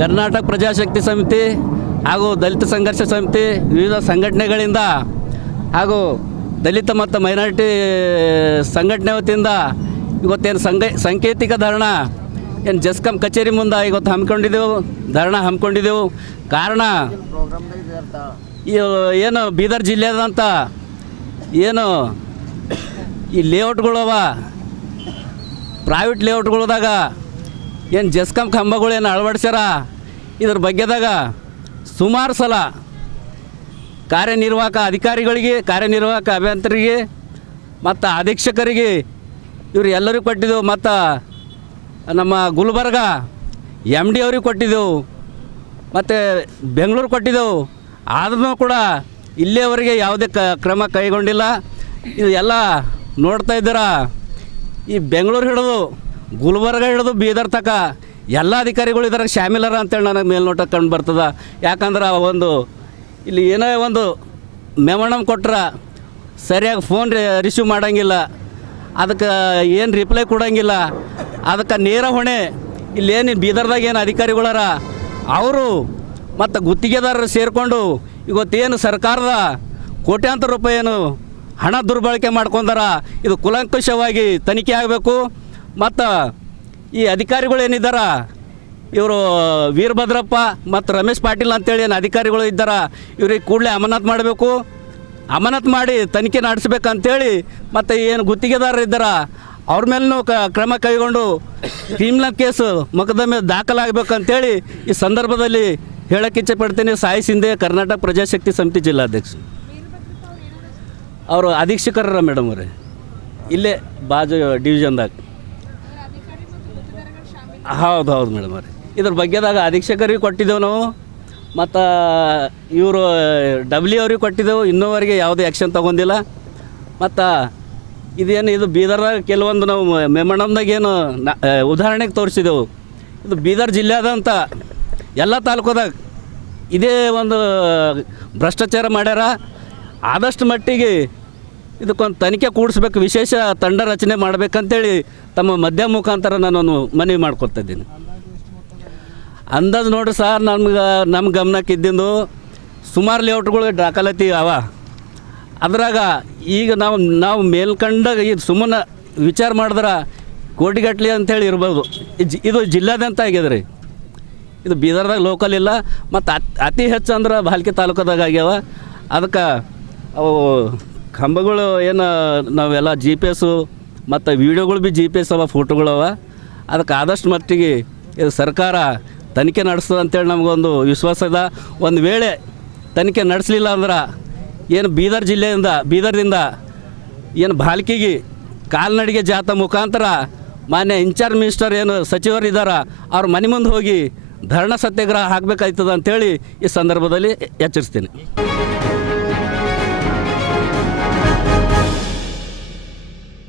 ಕರ್ನಾಟಕ ಪ್ರಜಾಶಕ್ತಿ ಸಮಿತಿ ಹಾಗೂ ದಲಿತ ಸಂಘರ್ಷ ಸಮಿತಿ ವಿವಿಧ ಸಂಘಟನೆಗಳಿಂದ ಹಾಗೂ ದಲಿತ ಮತ್ತು ಮೈನಾರಿಟಿ ಸಂಘಟನೆ ವತಿಯಿಂದ ಇವತ್ತೇನು ಸಾಂಕೇತಿಕ ಧರಣ ಏನು ಜೆಸ್ಕಾಂ ಕಚೇರಿ ಮುಂದೆ ಇವತ್ತು ಹಮ್ಮಿಕೊಂಡಿದ್ದೆವು. ಕಾರಣ ಏನು ಬೀದರ್ ಜಿಲ್ಲೆದಂಥ ಏನು ಈ ಲೇಔಟ್ಗಳವ ಪ್ರೈವೇಟ್ ಲೇಔಟ್ಗಳದಾಗ ಏನು ಜೆಸ್ಕಾಂ ಕಂಬಗಳು ಏನು ಅಳವಡಿಸ್ಯಾರ ಇದ್ರ ಬಗ್ಗೆದಾಗ ಸುಮಾರು ಸಲ ಕಾರ್ಯನಿರ್ವಾಹಕ ಅಧಿಕಾರಿಗಳಿಗೆ, ಕಾರ್ಯನಿರ್ವಾಹಕ ಅಭಿಯಂತರಿಗೆ ಮತ್ತು ಅಧೀಕ್ಷಕರಿಗೆ ಇವರು ಎಲ್ಲರಿಗೂ ಕೊಟ್ಟಿದ್ದೆವು. ಮತ್ತು ನಮ್ಮ ಗುಲ್ಬರ್ಗ MD ಅವ್ರಿಗೆ ಕೊಟ್ಟಿದ್ದೆವು, ಮತ್ತು ಬೆಂಗಳೂರು ಕೊಟ್ಟಿದ್ದೆವು. ಆದ್ರೂ ಕೂಡ ಇಲ್ಲಿಯವರೆಗೆ ಯಾವುದೇ ಕ್ರಮ ಕೈಗೊಂಡಿಲ್ಲ. ಇದು ಎಲ್ಲ ನೋಡ್ತಾ ಇದ್ದೀರ. ಈ ಬೆಂಗಳೂರು ಹಿಡಿದು ಗುಲ್ಬರ್ಗ ಹಿಡಿದು ಬೀದರ್ ತನಕ ಎಲ್ಲ ಅಧಿಕಾರಿಗಳು ಇದರ ಶಾಮೀಲರ ಅಂತೇಳಿ ನನಗೆ ಮೇಲ್ನೋಟ ಕಂಡು ಬರ್ತದೆ. ಯಾಕಂದ್ರೆ ಒಂದು ಇಲ್ಲಿ ಏನೋ ಒಂದು ಮೆಮೊರಂ ಕೊಟ್ರೆ ಸರಿಯಾಗಿ ಫೋನ್ ರಿಸೀವ್ ಮಾಡೋಂಗಿಲ್ಲ, ಅದಕ್ಕೆ ಏನು ರಿಪ್ಲೈ ಕೊಡೋಂಗಿಲ್ಲ. ಅದಕ್ಕೆ ನೇರ ಹೊಣೆ ಇಲ್ಲೇನು ಬೀದರ್ದಾಗ ಏನು ಅಧಿಕಾರಿಗಳಾರ ಅವರು ಮತ್ತು ಗುತ್ತಿಗೆದಾರರು ಸೇರಿಕೊಂಡು ಇವತ್ತೇನು ಸರ್ಕಾರದ ಕೋಟ್ಯಾಂತರ ರೂಪಾಯಿ ಏನು ಹಣ ದುರ್ಬಳಕೆ ಮಾಡ್ಕೊಂಡಾರ. ಇದು ಕುಲಂಕುಷವಾಗಿ ತನಿಖೆ ಆಗಬೇಕು. ಮತ್ತು ಈ ಅಧಿಕಾರಿಗಳು ಏನಿದ್ದಾರ ಇವರು ವೀರಭದ್ರಪ್ಪ ಮತ್ತು ರಮೇಶ್ ಪಾಟೀಲ್ ಅಂತೇಳಿ ಏನು ಅಧಿಕಾರಿಗಳು ಇದ್ದಾರ ಇವ್ರಿಗೆ ಕೂಡಲೇ ಅಮಾನತು ಮಾಡಬೇಕು. ಅಮಾನತು ಮಾಡಿ ತನಿಖೆ ನಡೆಸ್ಬೇಕಂತೇಳಿ ಮತ್ತು ಏನು ಗುತ್ತಿಗೆದಾರರು ಇದ್ದಾರ ಅವ್ರ ಮೇಲೂ ಕ್ರಮ ಕೈಗೊಂಡು ಕ್ರಿಮಿನಲ್ ಕೇಸು ಮೊಕದ್ದಮೆ ದಾಖಲಾಗಬೇಕಂತೇಳಿ ಈ ಸಂದರ್ಭದಲ್ಲಿ ಹೇಳಕ್ಕೆ ಇಚ್ಛೆಪಡ್ತೀನಿ. ಸಾಯಿ ಸಿಂಧೆ, ಕರ್ನಾಟಕ ಪ್ರಜಾಶಕ್ತಿ ಸಮಿತಿ ಜಿಲ್ಲಾಧ್ಯಕ್ಷ. ಅವರು ಅಧೀಕ್ಷಕರ ಮೇಡಮ್ ಅವರೇ, ಇಲ್ಲೇ ಬಾಜು ಡಿವಿಷನ್ದಾಗ. ಹೌದು ಮೇಡಮ್ ಅವ್ರಿ. ಇದ್ರ ಬಗ್ಗೆದಾಗ ಅಧೀಕ್ಷಕರಿಗೆ ಕೊಟ್ಟಿದ್ದೆವು ನಾವು, ಮತ್ತು ಇವರು W ಅವ್ರಿಗೆ ಕೊಟ್ಟಿದ್ದೆವು. ಇನ್ನೂವರೆಗೆ ಯಾವುದೇ ಆ್ಯಕ್ಷನ್ ತೊಗೊಂಡಿಲ್ಲ. ಮತ್ತು ಇದು ಬೀದರ್ದಾಗ ಕೆಲವೊಂದು ನಾವು ಮೆಮೊರಮ್ದಾಗ ಏನು ಉದಾಹರಣೆಗೆ ತೋರಿಸಿದೆವು. ಇದು ಬೀದರ್ ಜಿಲ್ಲೆಯಾದಂಥ ಎಲ್ಲ ತಾಲೂಕುದಾಗ ಇದೇ ಒಂದು ಭ್ರಷ್ಟಾಚಾರ ಮಾಡ್ಯಾರ. ಆದಷ್ಟು ಮಟ್ಟಿಗೆ ಇದಕ್ಕೊಂದು ತನಿಖೆ ಕೂಡಿಸ್ಬೇಕು, ವಿಶೇಷ ತಂಡ ರಚನೆ ಮಾಡಬೇಕಂತೇಳಿ ತಮ್ಮ ಮಾಧ್ಯಮ ಮುಖಾಂತರ ನಾನು ಮನವಿ ಮಾಡ್ಕೊತಾ ಇದ್ದೀನಿ. ಅಂದಾಜು ನೋಡಿರಿ ಸರ್, ನಮ್ಮ ಗಮನಕ್ಕೆ ಇದ್ದಿಂದು ಸುಮಾರು ಲೇಔಟ್ಗಳು ದಾಖಲಾತಿ ಅವ. ಅದ್ರಾಗ ಈಗ ನಾವು ಮೇಲ್ಕಂಡಾಗ ಇದು ಸುಮ್ಮನೆ ವಿಚಾರ ಮಾಡಿದ್ರೆ ಕೋಟಿಗಟ್ಟಲೆ ಅಂಥೇಳಿ ಇರ್ಬೋದು. ಇದು ಜಿಲ್ಲಾದ್ಯಂತ ಆಗ್ಯದ ರೀ. ಇದು ಬೀದರ್ದಾಗ ಲೋಕಲ್ ಇಲ್ಲ. ಮತ್ತು ಅತಿ ಹೆಚ್ಚು ಅಂದ್ರೆ ಭಾಲ್ಕಿ ತಾಲೂಕದಾಗ ಆಗ್ಯಾವ. ಅದಕ್ಕೆ ಅವು ಕಂಬಗಳು ಏನು ನಾವೆಲ್ಲ GPS ಮತ್ತು ವೀಡಿಯೋಗಳು ಭೀ GPS ಅವ, ಫೋಟೋಗಳವ. ಅದಕ್ಕೆ ಆದಷ್ಟು ಮಟ್ಟಿಗೆ ಇದು ಸರ್ಕಾರ ತನಿಖೆ ನಡೆಸ್ತದೆ ಅಂತೇಳಿ ನಮಗೊಂದು ವಿಶ್ವಾಸ ಇದೆ. ಒಂದು ವೇಳೆ ತನಿಖೆ ನಡೆಸಲಿಲ್ಲ ಅಂದ್ರೆ ಏನು ಬೀದರ್ದಿಂದ ಏನು ಭಾಲ್ಕಿಗೆ ಕಾಲ್ನಡಿಗೆ ಜಾಥಾ ಮುಖಾಂತರ ಮಾನ್ಯ ಇನ್ಚಾರ್ಜ್ ಮಿನಿಸ್ಟರ್ ಏನು ಸಚಿವರು ಇದ್ದಾರೆ ಅವ್ರ ಮನೆ ಮುಂದೆ ಹೋಗಿ ಧರಣ ಸತ್ಯಾಗ್ರಹ ಹಾಕಬೇಕಾಯ್ತದ ಅಂಥೇಳಿ ಈ ಸಂದರ್ಭದಲ್ಲಿ ಎಚ್ಚರಿಸ್ತೀನಿ.